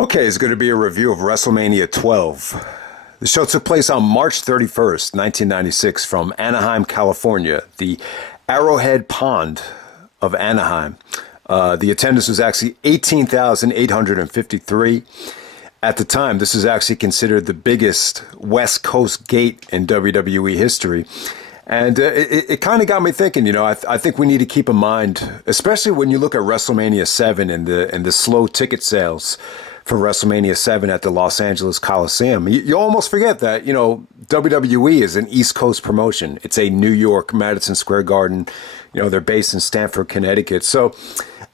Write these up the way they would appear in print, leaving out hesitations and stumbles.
Okay, it's going to be a review of WrestleMania 12. The show took place on March 31st, 1996, from Anaheim, California, the Arrowhead Pond of Anaheim. The attendance was actually 18,853. At the time, this is actually considered the biggest West Coast gate in WWE history. And it kind of got me thinking, I think we need to keep in mind, especially when you look at WrestleMania 7 and the slow ticket sales for WrestleMania 7 at the Los Angeles Coliseum. You almost forget that, WWE is an East Coast promotion. It's a New York, Madison Square Garden. They're based in Stamford, Connecticut. So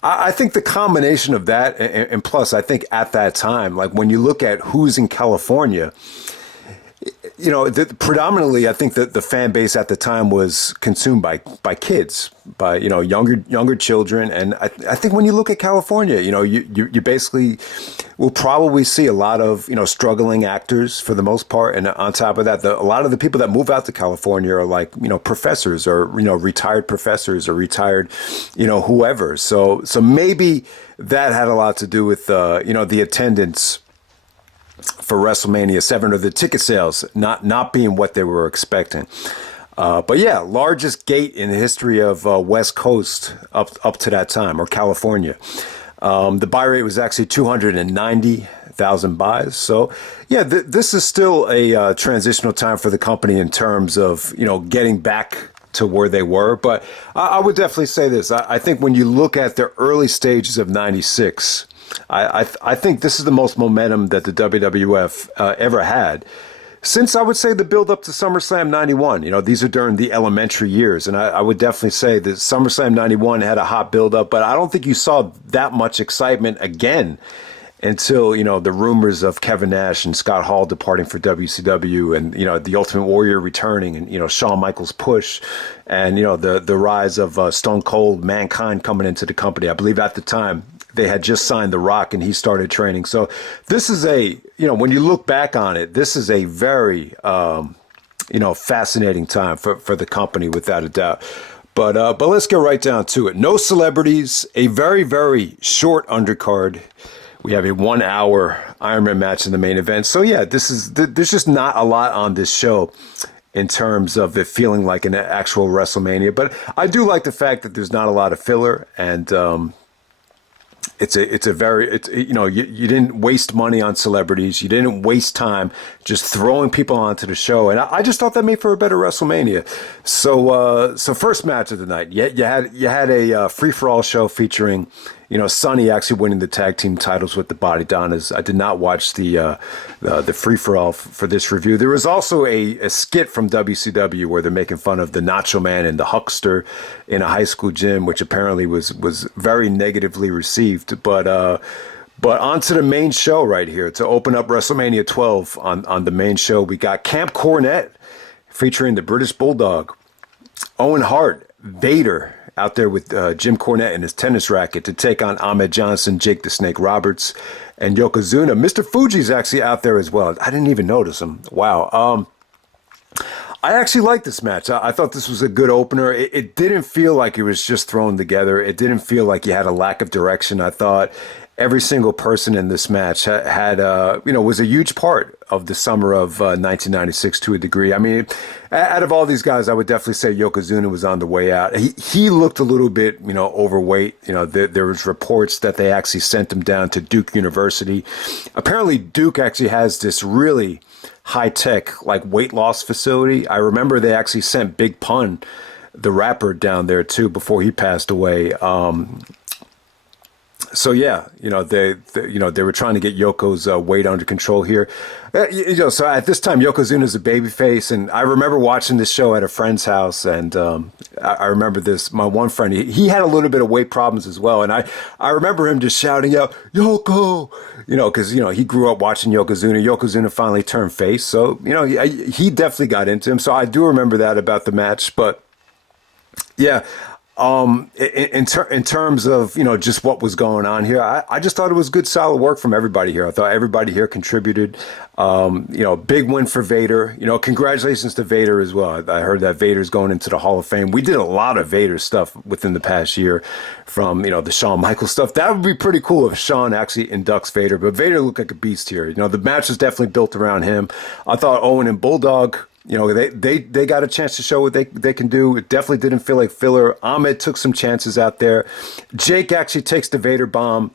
I think the combination of that, and plus, I think at that time, like when you look at who's in California, predominantly, I think that the fan base at the time was consumed by kids, by younger children, and I think when you look at California, you basically will probably see a lot of struggling actors for the most part, and on top of that, a lot of the people that move out to California are like professors or retired professors or retired whoever. So maybe that had a lot to do with the attendance for WrestleMania 7 or the ticket sales not being what they were expecting. But yeah, largest gate in the history of West Coast up to that time, or California. The buy rate was actually 290,000 buys. So yeah, this is still a transitional time for the company in terms of, getting back to where they were. But I would definitely say this. I think when you look at the early stages of 96, I think this is the most momentum that the WWF ever had since, I would say, the build up to SummerSlam 91. These are during the elementary years, and I would definitely say that SummerSlam 91 had a hot build up, but I don't think you saw that much excitement again until, the rumors of Kevin Nash and Scott Hall departing for WCW, and, the Ultimate Warrior returning, and, Shawn Michaels' push, and, the rise of Stone Cold Mankind coming into the company. I believe at the time they had just signed The Rock and he started training. So this is when you look back on it, this is a very, fascinating time for the company, without a doubt. But let's get right down to it. No celebrities, a very, very short undercard. We have a 1 hour Iron Man match in the main event. So yeah, there's just not a lot on this show in terms of it feeling like an actual WrestleMania. But I do like the fact that there's not a lot of filler, and you didn't waste money on celebrities. You didn't waste time just throwing people onto the show. And I just thought that made for a better WrestleMania. So first match of the night, you had a free-for-all show featuring, Sonny actually winning the tag team titles with the Body Donnas. I did not watch the free-for-all for this review. There was also a skit from WCW where they're making fun of the Nacho Man and the Huckster in a high school gym, which apparently was very negatively received. But on to the main show right here. To open up WrestleMania 12 on the main show, we got Camp Cornette featuring the British Bulldog, Owen Hart, Vader, out there with Jim Cornette and his tennis racket to take on Ahmed Johnson, Jake the Snake Roberts, and Yokozuna. Mr. Fuji's actually out there as well. I didn't even notice him. Wow. I actually liked this match. I thought this was a good opener. It didn't feel like it was just thrown together. It didn't feel like you had a lack of direction. I thought every single person in this match had was a huge part of the summer of 1996 to a degree. I mean, out of all these guys, I would definitely say Yokozuna was on the way out. He looked a little bit, overweight. There was reports that they actually sent him down to Duke University. Apparently, Duke actually has this really high-tech, like, weight loss facility. I remember they actually sent Big Pun, the rapper, down there too before he passed away. So yeah, they were trying to get Yoko's weight under control here. So at this time, Yokozuna's a babyface, and I remember watching this show at a friend's house, and I remember this. My one friend, he had a little bit of weight problems as well, and I remember him just shouting out Yoko, because he grew up watching Yokozuna. Yokozuna finally turned face, so he definitely got into him. So I do remember that about the match, but yeah. In terms of, just what was going on here, I just thought it was good, solid work from everybody here. I thought everybody here contributed. Big win for Vader. Congratulations to Vader as well. I heard that Vader's going into the Hall of Fame. We did a lot of Vader stuff within the past year, from, the Shawn Michaels stuff. That would be pretty cool if Shawn actually inducts Vader. But Vader looked like a beast here. The match was definitely built around him. I thought Owen and Bulldog, they got a chance to show what they can do. It definitely didn't feel like filler. Ahmed took some chances out there. Jake actually takes the Vader bomb.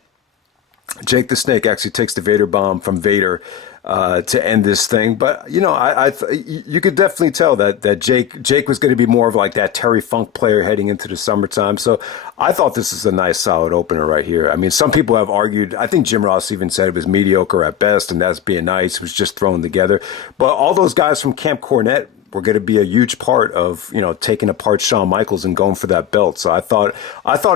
Jake the Snake actually takes the Vader bomb from Vader to end this thing. But you could definitely tell that Jake was going to be more of like that Terry Funk player heading into the summertime. So I thought this is a nice, solid opener right here. I mean, some people have argued. I think Jim Ross even said it was mediocre at best, and that's being nice. It was just thrown together. But all those guys from Camp Cornette were going to be a huge part of taking apart Shawn Michaels and going for that belt. So I thought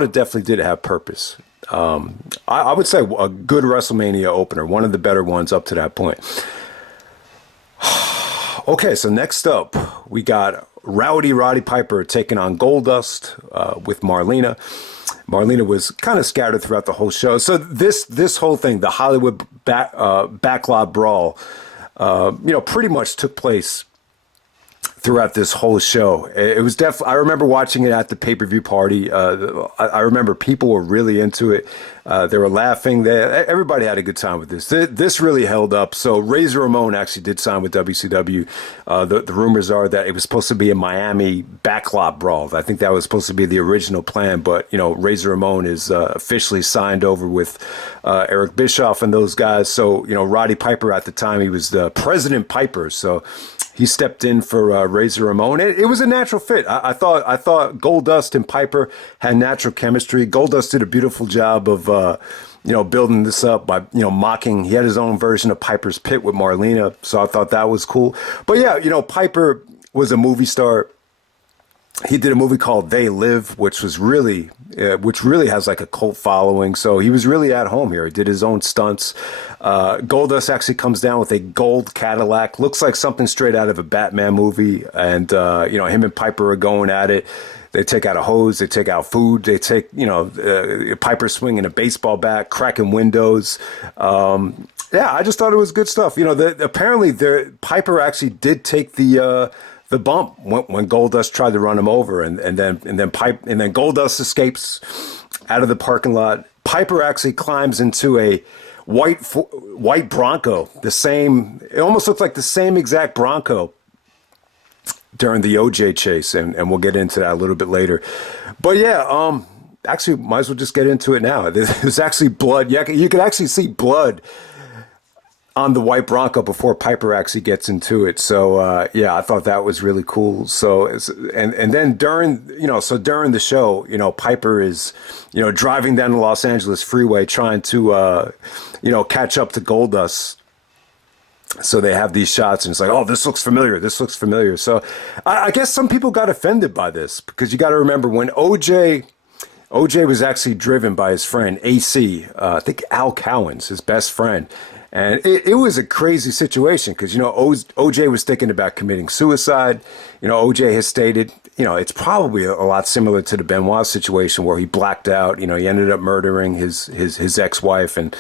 it definitely did have purpose. I would say a good WrestleMania opener, one of the better ones up to that point. Okay, so next up, we got Roddy Piper taking on Goldust with Marlena. Marlena was kind of scattered throughout the whole show. So this whole thing, the Hollywood backlot brawl, pretty much took place throughout this whole show. It was definitely, I remember watching it at the pay-per-view party. I remember people were really into it. They were laughing. Everybody had a good time with this. This really held up. So Razor Ramon actually did sign with WCW. The rumors are that it was supposed to be a Miami backlot brawl. I think that was supposed to be the original plan, but Razor Ramon is officially signed over with Eric Bischoff and those guys. So Roddy Piper at the time, he was the President Piper. So he stepped in for Razor Ramon. It was a natural fit. I thought Goldust and Piper had natural chemistry. Goldust did a beautiful job of building this up by mocking. He had his own version of Piper's Pit with Marlena, so I thought that was cool. But yeah, Piper was a movie star. He did a movie called They Live, which really has like a cult following. So he was really at home here. He did his own stunts. Goldust actually comes down with a gold Cadillac. Looks like something straight out of a Batman movie. And, him and Piper are going at it. They take out a hose. They take out food. They take, Piper swinging a baseball bat, cracking windows. Yeah, I just thought it was good stuff. Apparently Piper actually did take the bump when Goldust tried to run him over, and then Goldust escapes out of the parking lot. Piper actually climbs into a white Bronco, it almost looks like the same exact Bronco during the OJ chase, and we'll get into that a little bit later. But yeah, actually, might as well just get into it now. There's actually blood. You could actually see blood on the white Bronco before Piper actually gets into it. So, yeah, I thought that was really cool. So, and then during the show, Piper is, driving down the Los Angeles freeway trying to, catch up to Goldust. So they have these shots and it's like, oh, this looks familiar. This looks familiar. So I guess some people got offended by this because you got to remember when OJ was actually driven by his friend AC, I think Al Cowens, his best friend. And it was a crazy situation because, OJ was thinking about committing suicide. OJ has stated, it's probably a lot similar to the Benoit situation where he blacked out. He ended up murdering his ex-wife and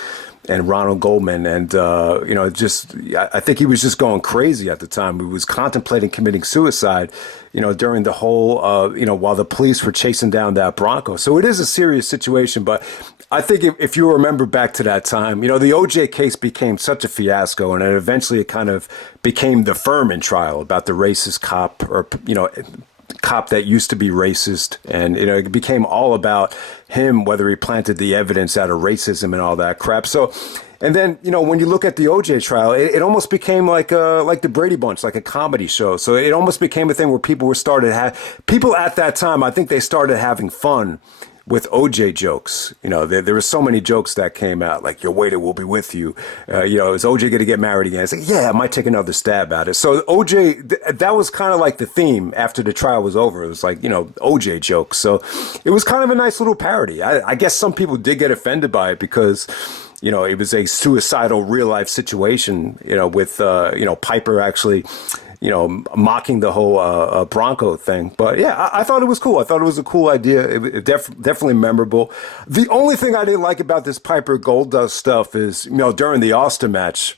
Ronald Goldman. And, I think he was just going crazy at the time. He was contemplating committing suicide, during the whole, while the police were chasing down that Bronco. So it is a serious situation. But I think if you remember back to that time, the OJ case became such a fiasco, and eventually it kind of became the Furman trial about the racist cop or, cop that used to be racist. And, it became all about him, whether he planted the evidence out of racism and all that crap. So, and then, when you look at the OJ trial, it almost became like the Brady Bunch, like a comedy show. So it almost became a thing where people people at that time, I think they started having fun with OJ jokes. There were so many jokes that came out, like, your waiter will be with you. Is OJ going to get married again? It's like, yeah, I might take another stab at it. So OJ, that was kind of like the theme after the trial was over. It was like, OJ jokes. So it was kind of a nice little parody. I guess some people did get offended by it because, it was a suicidal real life situation, with, Piper actually, mocking the whole Bronco thing. But yeah, I thought it was cool. I thought it was a cool idea. Definitely memorable. The only thing I didn't like about this Piper Goldust stuff is, during the Austin match,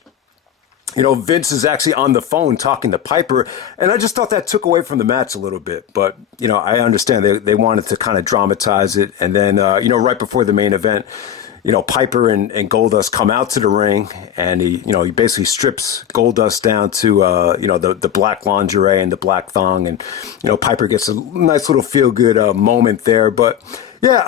Vince is actually on the phone talking to Piper, and I just thought that took away from the match a little bit. But, I understand they wanted to kind of dramatize it. And then, right before the main event, Piper and Goldust come out to the ring, and he basically strips Goldust down to, the black lingerie and the black thong. And, Piper gets a nice little feel-good moment there. But, yeah,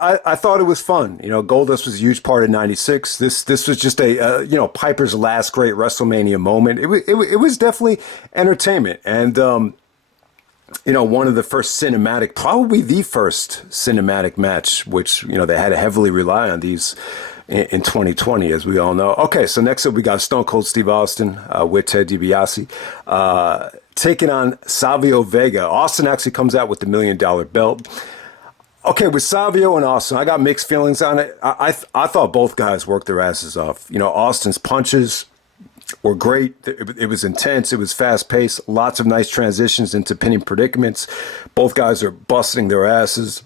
I thought it was fun. Goldust was a huge part of '96. This was just a Piper's last great WrestleMania moment. It was definitely entertainment, and one of the first cinematic, probably the first cinematic match, which they had to heavily rely on these in 2020, as we all know. Okay, so next up we got Stone Cold Steve Austin with Ted DiBiase taking on Savio Vega. Austin actually comes out with the $1 million belt. Okay, with Savio and Austin, I got mixed feelings on it. I thought both guys worked their asses off. Austin's punches were great. It was intense. It was fast-paced. Lots of nice transitions into pinning predicaments. Both guys are busting their asses.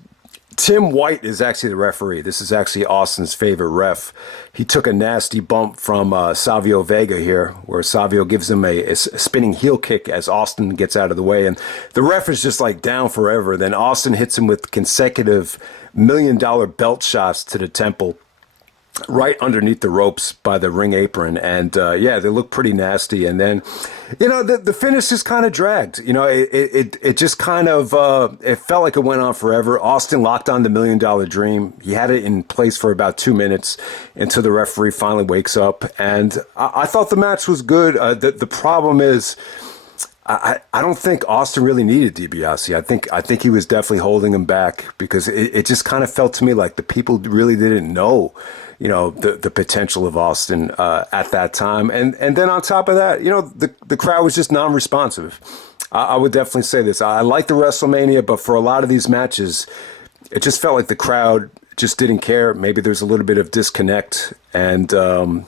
Tim White is actually the referee. This is actually Austin's favorite ref. He took a nasty bump from Savio Vega here, where Savio gives him a spinning heel kick as Austin gets out of the way. And the ref is just like down forever. Then Austin hits him with consecutive $1 million belt shots to the temple, right underneath the ropes by the ring apron. And they look pretty nasty. And then, the finish just kind of dragged. It just kind of, it felt like it went on forever. Austin locked on the $1 million dream. He had it in place for about 2 minutes until the referee finally wakes up. And I thought the match was good. The problem is, I don't think Austin really needed DiBiase. I think he was definitely holding him back, because it just kind of felt to me like the people really didn't know, the potential of Austin at that time. And then on top of that, the crowd was just non-responsive. I would definitely say this. I like the WrestleMania, but for a lot of these matches, it just felt like the crowd just didn't care. Maybe there's a little bit of disconnect. And but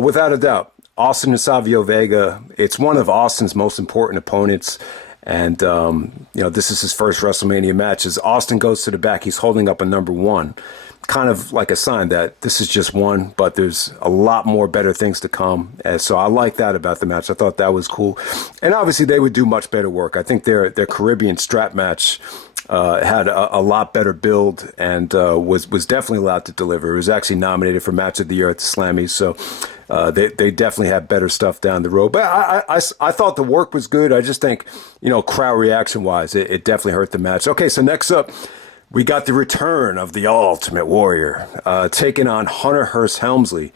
without a doubt, Austin and Savio Vega, it's one of Austin's most important opponents. And, this is his first WrestleMania match. As Austin goes to the back, he's holding up a number 1, kind of like a sign that this is just one, but there's a lot more better things to come. And so I like that about the match. I thought that was cool. And obviously they would do much better work. I think their Caribbean strap match had a lot better build and was definitely allowed to deliver. It was actually nominated for Match of the Year at the Slammies. So they definitely have better stuff down the road. But I thought the work was good. I just think, crowd reaction-wise, it definitely hurt the match. Okay, so next up, we got the return of the Ultimate Warrior, taking on Hunter Hearst Helmsley,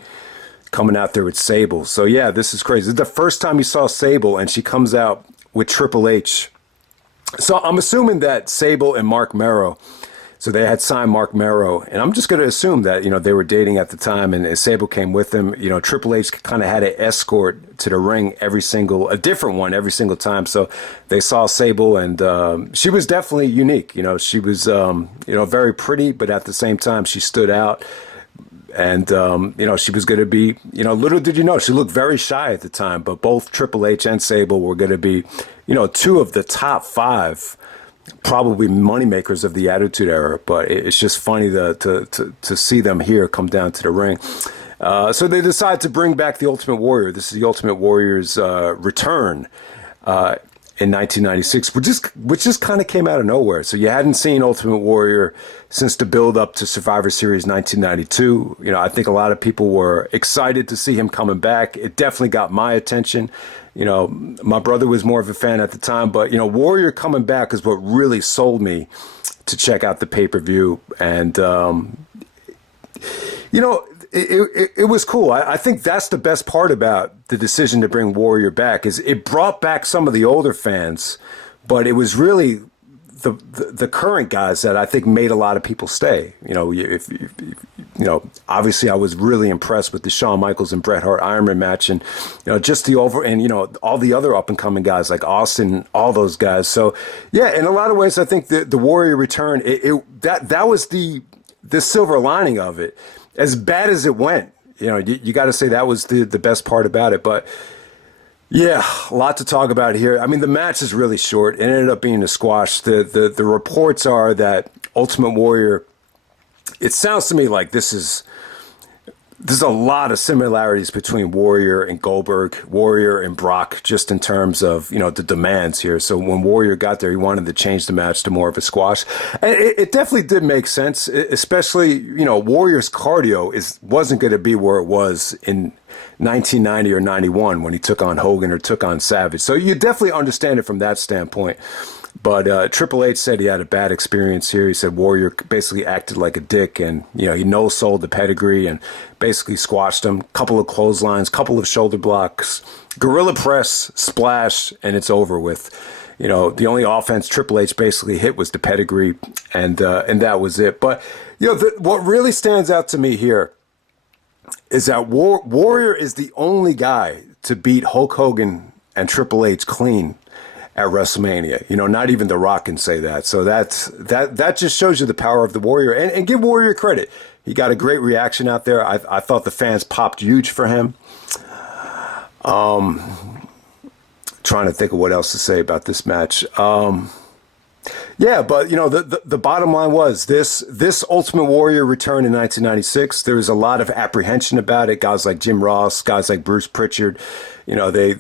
coming out there with Sable. So, yeah, this is crazy. This is the first time you saw Sable, and she comes out with Triple H. So I'm assuming that Sable and Mark Merrow, so they had signed Mark Merrow, and I'm just going to assume that, they were dating at the time, and Sable came with him. Triple H kind of had an escort to the ring a different one every single time. So they saw Sable, and she was definitely unique. She was, very pretty, but at the same time, she stood out. And, she was going to be, little did you know, she looked very shy at the time, but both Triple H and Sable were going to be, 2 of the top 5 probably moneymakers of the Attitude Era. But it's just funny to see them here come down to the ring. So they decide to bring back the Ultimate Warrior. This is the Ultimate Warrior's return in 1996, which just kind of came out of nowhere. So you hadn't seen Ultimate Warrior since the build up to Survivor Series 1992. I think a lot of people were excited to see him coming back. It definitely got my attention. My brother was more of a fan at the time, but Warrior coming back is what really sold me to check out the pay-per-view. And it was cool. I think that's the best part about the decision to bring Warrior back, is it brought back some of the older fans, but it was really the current guys that I think made a lot of people stay. Obviously I was really impressed with the Shawn Michaels and Bret Hart Ironman match, and just the all the other up and coming guys like Austin, all those guys. So yeah, in a lot of ways, I think the Warrior return, that was the silver lining of it. As bad as it went, you got to say that was the best part about it. But Yeah, a lot to talk about here. I mean, the match is really short. It ended up being a squash. The reports are that Ultimate Warrior. It sounds to me like there's a lot of similarities between Warrior and Goldberg, Warrior and Brock, just in terms of, the demands here. So when Warrior got there, he wanted to change the match to more of a squash. And it definitely did make sense, especially, Warrior's cardio wasn't going to be where it was in 1990 or 91 when he took on Hogan or took on Savage. So you definitely understand it from that standpoint. But Triple H said he had a bad experience here. He said Warrior basically acted like a dick, and he no-sold the pedigree and basically squashed him. Couple of clotheslines, couple of shoulder blocks, gorilla press, splash, and it's over with. The only offense Triple H basically hit was the pedigree, and that was it. But what really stands out to me here is that Warrior is the only guy to beat Hulk Hogan and Triple H clean at WrestleMania. Not even The Rock can say that. So that just shows you the power of the Warrior. And give Warrior credit. He got a great reaction out there. I thought the fans popped huge for him. Trying to think of what else to say about this match. Yeah, but the bottom line was this Ultimate Warrior return in 1996. There was a lot of apprehension about it. Guys like Jim Ross, guys like Bruce Pritchard, they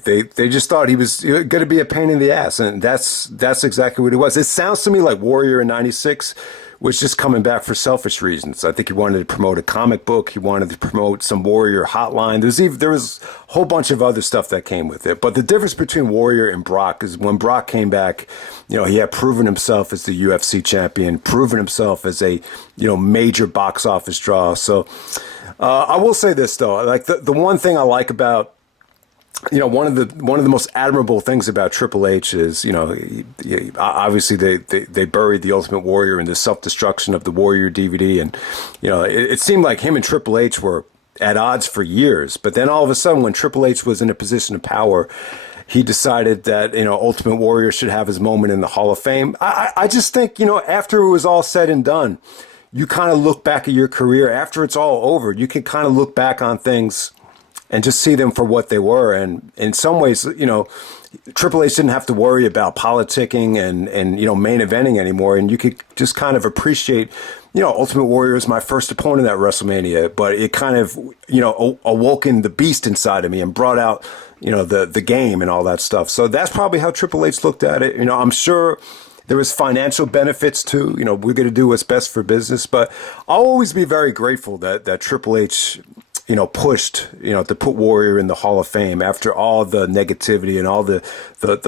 just thought he was going to be a pain in the ass, and that's exactly what it was. It sounds to me like Warrior in '96 was just coming back for selfish reasons. I think he wanted to promote a comic book. He wanted to promote some Warrior hotline. There was a whole bunch of other stuff that came with it. But the difference between Warrior and Brock is when Brock came back, he had proven himself as the UFC champion, proven himself as a, major box office draw. So I will say this, though. Like the one thing I like about one of the most admirable things about Triple H is, obviously they buried the Ultimate Warrior in the self-destruction of the Warrior DVD, and it seemed like him and Triple H were at odds for years. But then all of a sudden, when Triple H was in a position of power, he decided that Ultimate Warrior should have his moment in the Hall of Fame. I just think after it was all said and done, you kind of look back at your career after it's all over. You can kind of look back on things and just see them for what they were. And in some ways, Triple H didn't have to worry about politicking and main eventing anymore. And you could just kind of appreciate, Ultimate Warrior is my first opponent at WrestleMania, but it kind of, awoken the beast inside of me and brought out, the game and all that stuff. So that's probably how Triple H looked at it. I'm sure there was financial benefits too. We're going to do what's best for business, but I'll always be very grateful that Triple H pushed, to put Warrior in the Hall of Fame after all the negativity and all the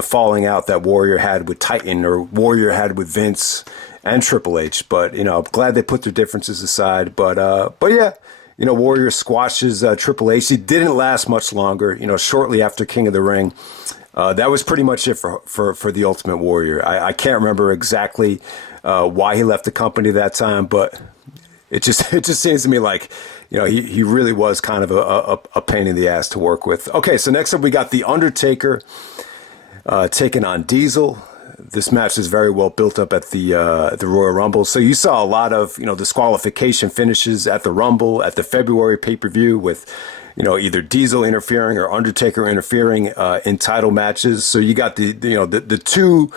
falling out that Warrior had with Titan or Warrior had with Vince and Triple H. But, I'm glad they put their differences aside. But yeah, Warrior squashes Triple H. He didn't last much longer, shortly after King of the Ring. That was pretty much it for the Ultimate Warrior. I can't remember exactly why he left the company that time, but it just seems to me like, he really was kind of a pain in the ass to work with. Okay, so next up we got The Undertaker taking on Diesel. This match is very well built up at the Royal Rumble. So you saw a lot of, disqualification finishes at the Rumble, at the February pay-per-view with, either Diesel interfering or Undertaker interfering in title matches. So you got the two,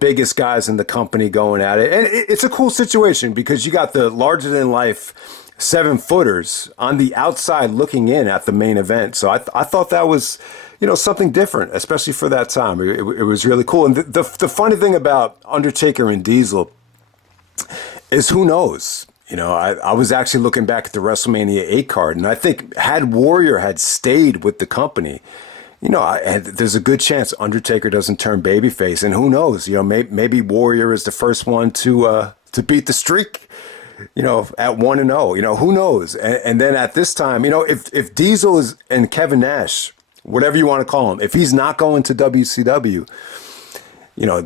biggest guys in the company going at it. And it's a cool situation because you got the larger-than-life 7-footers on the outside looking in at the main event. So I thought that was, something different, especially for that time. It was really cool. And the funny thing about Undertaker and Diesel is who knows? I was actually looking back at the WrestleMania 8 card, and I think had Warrior had stayed with the company, there's a good chance Undertaker doesn't turn babyface. And who knows? Maybe Warrior is the first one to beat the streak. At 1-0, who knows? And then at this time, if Diesel is and Kevin Nash, whatever you want to call him, if he's not going to WCW,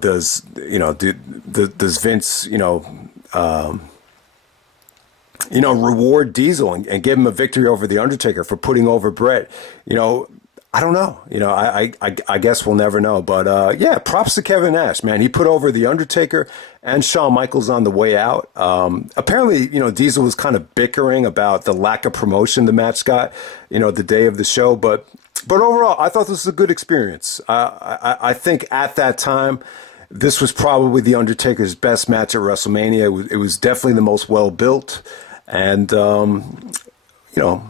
does Vince, reward Diesel and give him a victory over the Undertaker for putting over Bret? I don't know. I guess we'll never know. But yeah, props to Kevin Nash, man. He put over the Undertaker and Shawn Michaels on the way out. Apparently, Diesel was kind of bickering about the lack of promotion the match got, the day of the show. But But overall, I thought this was a good experience. I think at that time, this was probably the Undertaker's best match at WrestleMania. It was definitely the most well built, and you know,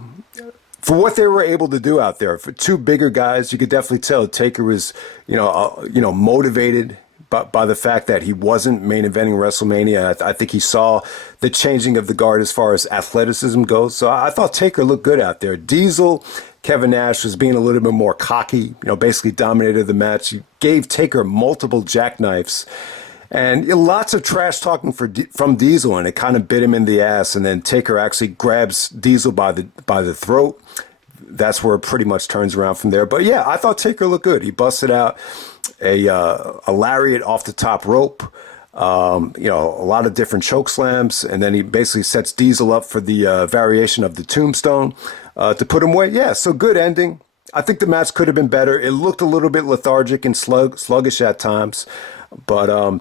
for what they were able to do out there, for two bigger guys, you could definitely tell Taker was, motivated by the fact that he wasn't main eventing WrestleMania. I think he saw the changing of the guard as far as athleticism goes. So I thought Taker looked good out there. Diesel, Kevin Nash was being a little bit more cocky, basically dominated the match. He gave Taker multiple jackknifes. And lots of trash talking from Diesel, and it kind of bit him in the ass. And then Taker actually grabs Diesel by the throat. That's where it pretty much turns around from there. But yeah, I thought Taker looked good. He busted out a lariat off the top rope, a lot of different choke slams, and then he basically sets Diesel up for the variation of the tombstone to put him away. Yeah, so good ending. I think the match could have been better. It looked a little bit lethargic and sluggish at times, but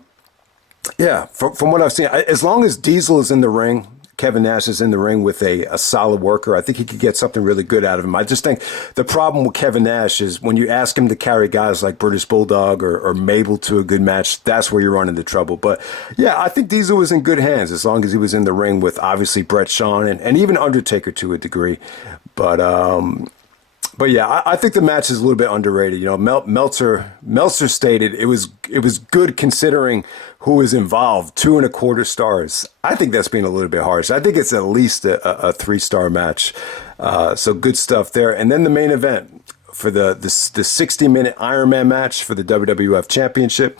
yeah, from what I've seen, as long as Diesel is in the ring, Kevin Nash is in the ring with a solid worker, I think he could get something really good out of him. I just think the problem with Kevin Nash is when you ask him to carry guys like British Bulldog or Mabel to a good match, that's where you run into trouble. But yeah, I think Diesel was in good hands as long as he was in the ring with obviously Bret, Shawn, and even Undertaker to a degree. But yeah, I think the match is a little bit underrated. Meltzer stated it was good considering who was involved. 2.25 stars. I think that's being a little bit harsh. I think it's at least a 3-star match. So good stuff there. And then the main event for the 60-minute Iron Man match for the WWF Championship.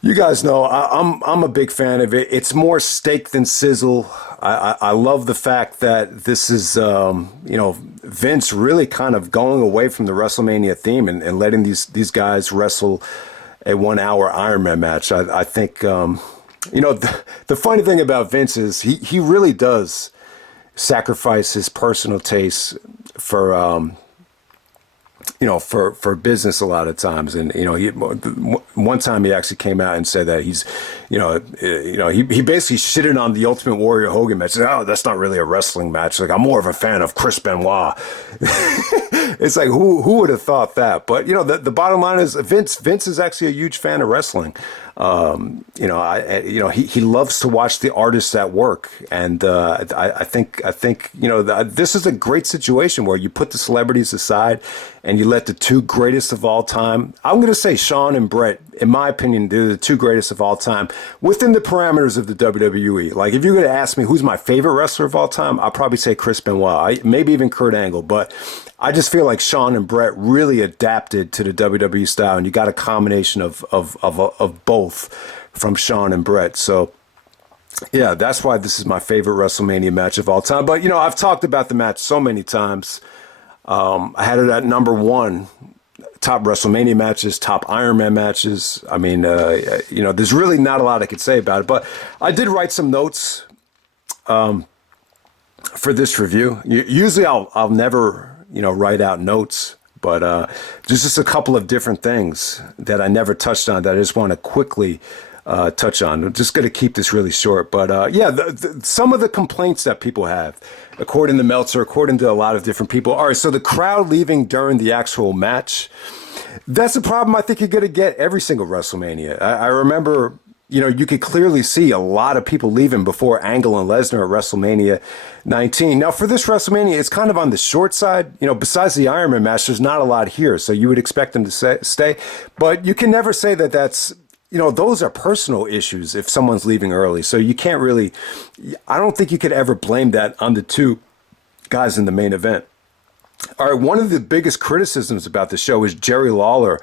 You guys know I'm a big fan of it. It's more steak than sizzle. I love the fact that this is Vince really kind of going away from the WrestleMania theme and letting these guys wrestle a 1-hour Iron Man match. I think the funny thing about Vince is he really does sacrifice his personal tastes for for business a lot of times. And, one time he actually came out and said that he's, he basically shitted on the Ultimate Warrior Hogan match. Oh, that's not really a wrestling match. Like, I'm more of a fan of Chris Benoit. It's like, who would have thought that? But, the bottom line is Vince is actually a huge fan of wrestling. He loves to watch the artists at work. And, I think, this is a great situation where you put the celebrities aside and you let the two greatest of all time. I'm going to say Shawn and Bret, in my opinion, they're the two greatest of all time within the parameters of the WWE. Like, if you're going to ask me who's my favorite wrestler of all time, I'll probably say Chris Benoit, maybe even Kurt Angle. But I just feel like Shawn and Bret really adapted to the WWE style, and you got a combination of both from Shawn and Bret. So, yeah, that's why this is my favorite WrestleMania match of all time. But, I've talked about the match so many times. I had it at number 1, top WrestleMania matches, top Iron Man matches. I mean, there's really not a lot I could say about it. But I did write some notes for this review. Usually I'll never, write out notes. But there's just a couple of different things that I never touched on that I just want to quickly touch on. I'm just going to keep this really short. But some of the complaints that people have, according to Meltzer, according to a lot of different people. All right, so the crowd leaving during the actual match, that's a problem I think you're going to get every single WrestleMania. I remember, you could clearly see a lot of people leaving before Angle and Lesnar at WrestleMania 19. Now, for this WrestleMania, it's kind of on the short side. Besides the Iron Man match, there's not a lot here, so you would expect them to stay. But you can never say that that's, those are personal issues if someone's leaving early. So you can't really, I don't think you could ever blame that on the two guys in the main event. All right, one of the biggest criticisms about the show is Jerry Lawler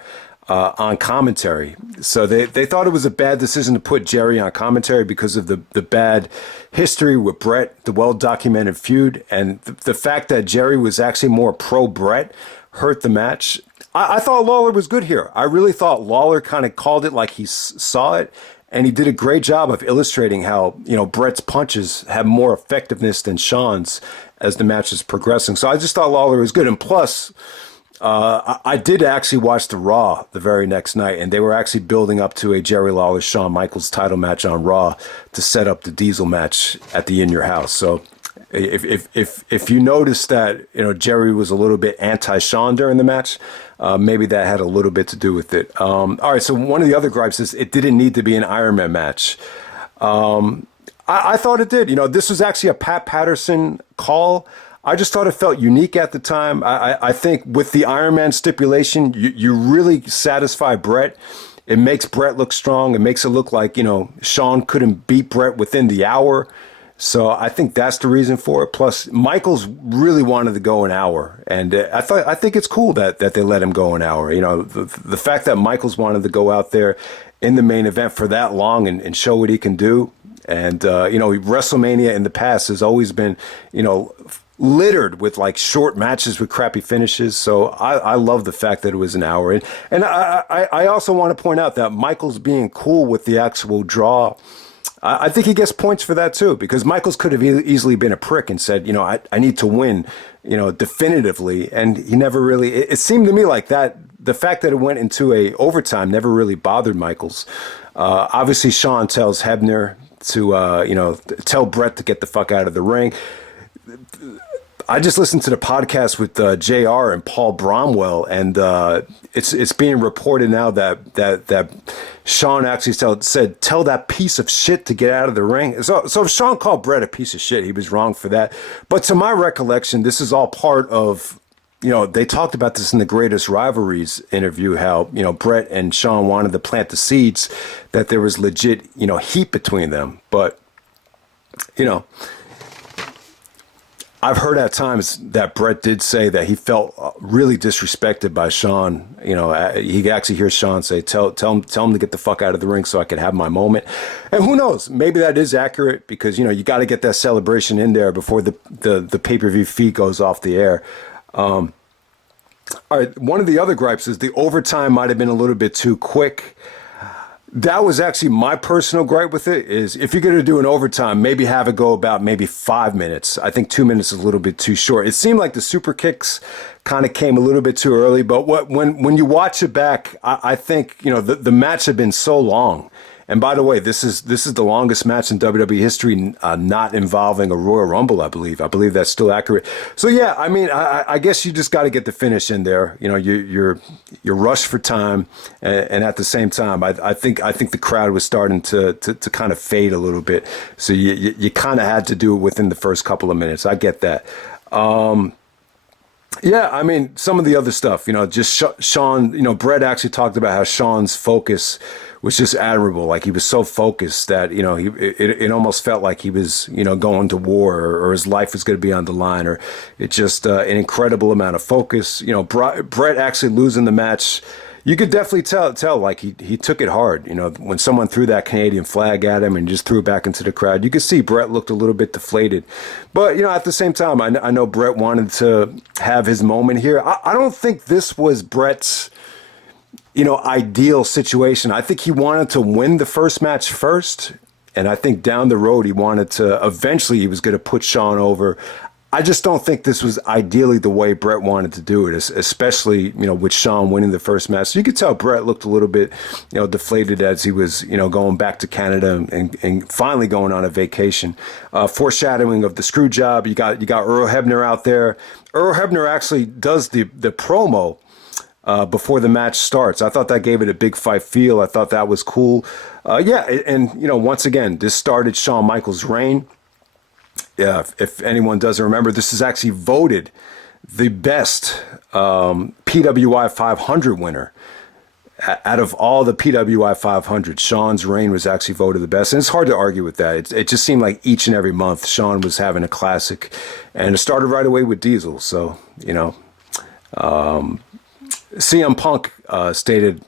on commentary. So they thought it was a bad decision to put Jerry on commentary because of the bad history with Bret, the well-documented feud, and the fact that Jerry was actually more pro-Bret hurt the match. I thought Lawler was good here. I really thought Lawler kind of called it like he saw it, and he did a great job of illustrating how, Bret's punches have more effectiveness than Shawn's as the match is progressing. So I just thought Lawler was good. And plus, I did actually watch the Raw the very next night, and they were actually building up to a Jerry Lawler Shawn Michaels title match on Raw to set up the Diesel match at the In Your House. So If you notice that, Jerry was a little bit anti-Shawn during the match, maybe that had a little bit to do with it. All right, so one of the other gripes is it didn't need to be an Iron Man match. I thought it did. This was actually a Pat Patterson call. I just thought it felt unique at the time. I think with the Iron Man stipulation, you really satisfy Bret. It makes Bret look strong. It makes it look like, Shawn couldn't beat Bret within the hour. So I think that's the reason for it. Plus, Michaels really wanted to go an hour, and I think it's cool that they let him go an hour. The fact that Michaels wanted to go out there in the main event for that long and show what he can do, and WrestleMania in the past has always been littered with like short matches with crappy finishes. So I love the fact that it was an hour, and I also want to point out that Michaels being cool with the actual draw. I think he gets points for that too, because Michaels could have easily been a prick and said, I need to win, definitively. And he never really, it seemed to me like that. The fact that it went into a overtime never really bothered Michaels. Obviously Shawn tells Hebner to, tell Bret to get the fuck out of the ring. I just listened to the podcast with JR and Paul Bromwell, and it's being reported now that Shawn actually said, tell that piece of shit to get out of the ring. So if Shawn called Bret a piece of shit, he was wrong for that. But to my recollection, this is all part of, they talked about this in the Greatest Rivalries interview, how, Bret and Shawn wanted to plant the seeds that there was legit, heat between them. But, I've heard at times that Bret did say that he felt really disrespected by Shawn. He actually hears Shawn say, tell him to get the fuck out of the ring so I could have my moment. And who knows, maybe that is accurate, because, you got to get that celebration in there before the pay-per-view feed goes off the air. All right, one of the other gripes is the overtime might have been a little bit too quick. That was actually my personal gripe with it, is if you're going to do an overtime, maybe have it go about maybe 5 minutes. I think 2 minutes is a little bit too short. It seemed like the super kicks kind of came a little bit too early, but when you watch it back, I think, the match had been so long. And by the way, this is the longest match in WWE history not involving a Royal Rumble, I believe. I believe that's still accurate. So yeah, I mean, I guess you just got to get the finish in there. You're rushed for time, and at the same time, I think the crowd was starting to kind of fade a little bit. So you kind of had to do it within the first couple of minutes. I get that. Yeah, I mean, some of the other stuff, just Shawn, Bret actually talked about how Shawn's focus was just admirable. Like, he was so focused that, it almost felt like he was, going to war, or his life was going to be on the line, or it's just an incredible amount of focus. Bret actually losing the match, you could definitely tell like he took it hard. When someone threw that Canadian flag at him and just threw it back into the crowd, you could see Bret looked a little bit deflated. But, at the same time, I know Bret wanted to have his moment here. I don't think this was Bret's, ideal situation. I think he wanted to win the first match first. And I think down the road, he wanted to, eventually he was going to put Shawn over. I just don't think this was ideally the way Bret wanted to do it, especially, with Shawn winning the first match. So you could tell Bret looked a little bit, deflated as he was, going back to Canada and finally going on a vacation. Foreshadowing of the screw job. You got Earl Hebner out there. Earl Hebner actually does the promo before the match starts. I thought that gave it a big fight feel. I thought that was cool. And once again, this started Shawn Michaels' reign. Yeah, if anyone doesn't remember, this is actually voted the best PWI 500 winner. Out of all the PWI 500, Shawn's reign was actually voted the best. And it's hard to argue with that. It just seemed like each and every month Shawn was having a classic. And it started right away with Diesel. So, CM Punk stated,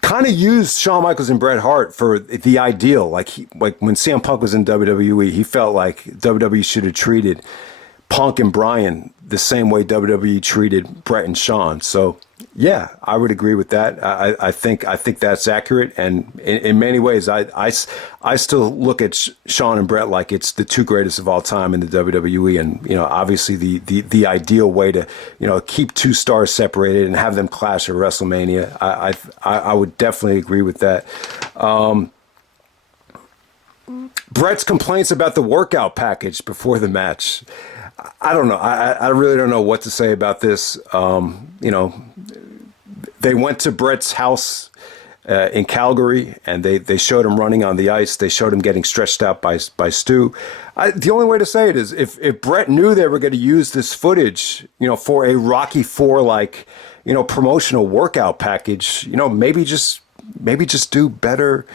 kind of used Shawn Michaels and Bret Hart for the ideal. Like when CM Punk was in WWE, he felt like WWE should have treated Punk and Bryan the same way WWE treated Bret and Shawn. So yeah, I would agree with that. I think that's accurate. And in many ways, I still look at Shawn and Bret like it's the two greatest of all time in the WWE. And, obviously the ideal way to, keep two stars separated and have them clash at WrestleMania. I would definitely agree with that. Bret's complaints about the workout package before the match. I don't know. I really don't know what to say about this. You know, they went to Bret's house in Calgary, and they showed him running on the ice. They showed him getting stretched out by Stu. The only way to say it is if Bret knew they were going to use this footage, you know, for a Rocky IV like, you know, promotional workout package, you know, maybe just do better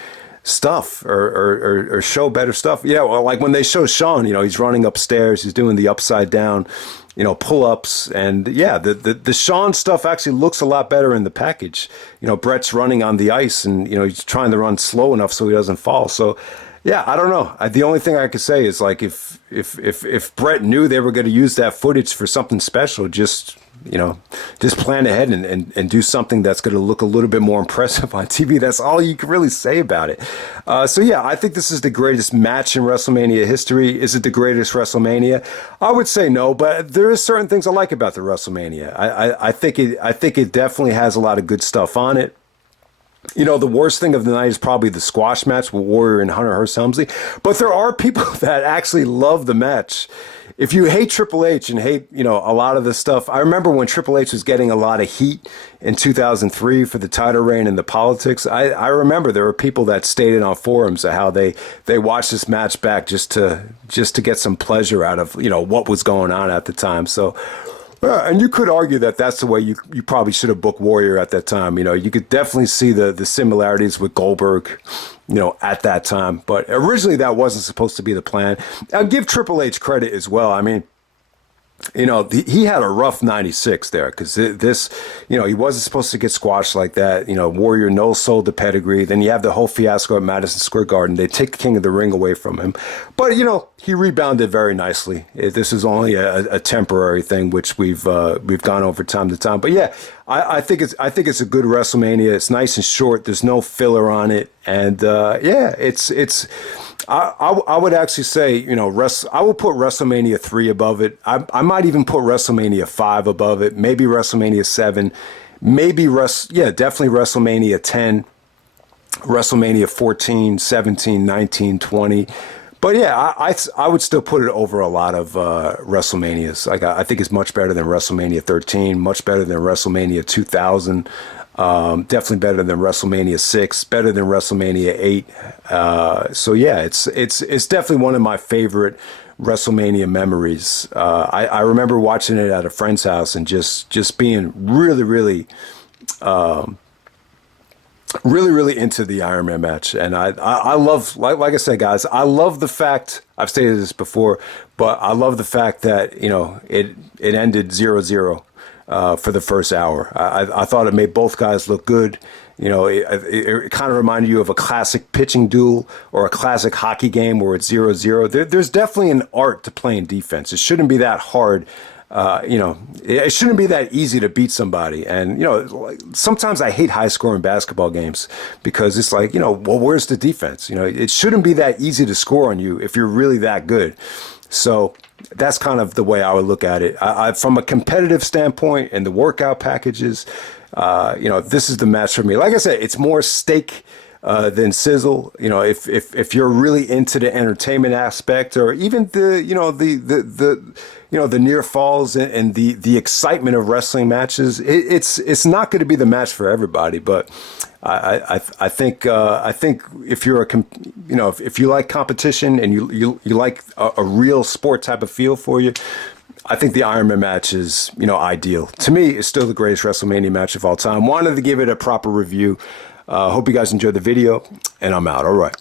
stuff or show better stuff. Yeah, well, like when they show Shawn, you know, he's running upstairs, he's doing the upside down, you know, pull-ups, and yeah, the Shawn stuff actually looks a lot better in the package. You know, Bret's running on the ice, and you know, he's trying to run slow enough so he doesn't fall. So yeah, I don't know. The only thing I could say is like if Bret knew they were going to use that footage for something special, just, you know, just plan ahead and do something that's going to look a little bit more impressive on TV. That's all you can really say about it. So yeah, I think this is the greatest match in WrestleMania history. Is it the greatest WrestleMania? I would say no, but there is certain things I like about the WrestleMania. I think it definitely has a lot of good stuff on it. You know, the worst thing of the night is probably the squash match with Warrior and Hunter Hearst Helmsley. But there are people that actually love the match. If you hate Triple H and hate, you know, a lot of the stuff, I remember when Triple H was getting a lot of heat in 2003 for the title reign and the politics. I remember there were people that stated on forums how they watched this match back just to get some pleasure out of, you know, what was going on at the time. So. And you could argue that that's the way you probably should have booked Warrior at that time. You know, you could definitely see the similarities with Goldberg, you know, at that time. But originally that wasn't supposed to be the plan. I'll give Triple H credit as well. I mean, you know, he had a rough 96 there because this, you know, he wasn't supposed to get squashed like that. You know, Warrior no-sold the pedigree. Then you have the whole fiasco at Madison Square Garden. They take the King of the Ring away from him. But, you know, he rebounded very nicely. This is only a temporary thing, which we've gone over time to time. But yeah, I think it's a good WrestleMania. It's nice and short. There's no filler on it. And yeah, it's I would actually say, you know, I will put WrestleMania 3 above it. I might even put WrestleMania 5 above it. Maybe WrestleMania 7. Maybe definitely WrestleMania 10, WrestleMania 14, 17, 19, 20. But yeah, I would still put it over a lot of WrestleManias. Like I think it's much better than WrestleMania 13, much better than WrestleMania 2000. Definitely better than WrestleMania 6, better than WrestleMania 8. So yeah, it's definitely one of my favorite WrestleMania memories. I remember watching it at a friend's house and just being really into the Iron Man match. And I love, like I said, guys, I love the fact, I've stated this before, but I love the fact that, you know, it ended 0-0. For the first hour. I thought it made both guys look good. You know, it kind of reminded you of a classic pitching duel or a classic hockey game where it's 0-0. There's definitely an art to playing defense. It shouldn't be that hard. You know, it shouldn't be that easy to beat somebody. And, you know, sometimes I hate high scoring basketball games because it's like, you know, well, where's the defense? You know, it shouldn't be that easy to score on you if you're really that good. So that's kind of the way I would look at it. From a competitive standpoint and the workout packages, you know, this is the match for me. Like I said, it's more steak than sizzle. You know, if you're really into the entertainment aspect or even the, you know, the near falls and the excitement of wrestling matches, it's not going to be the match for everybody. But I think if you're if you like competition and you like a real sport type of feel for you, I think the Iron Man match is, you know, ideal. To me, it's still the greatest WrestleMania match of all time. Wanted to give it a proper review. Hope you guys enjoyed the video, and I'm out. All right.